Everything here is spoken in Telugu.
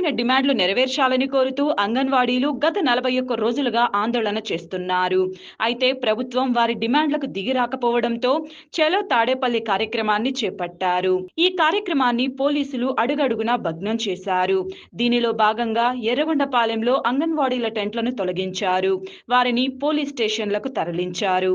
న్యాయమైన డిమాండ్లు నెరవేర్చాలని కోరుతూ అంగన్వాడీలు గత 41 రోజులుగా ఆందోళన చేస్తున్నారు. అయితే ప్రభుత్వం వారి డిమాండ్లకు దిగిరాకపోవడంతో చలో తాడేపల్లి కార్యక్రమాన్ని చేపట్టారు. ఈ కార్యక్రమాన్ని పోలీసులు అడుగడుగునా భగ్నం చేశారు. దీనిలో భాగంగా ఎర్రగొండపాలెంలో అంగన్వాడీల టెంట్లను తొలగించారు. వారిని పోలీస్ స్టేషన్లకు తరలించారు.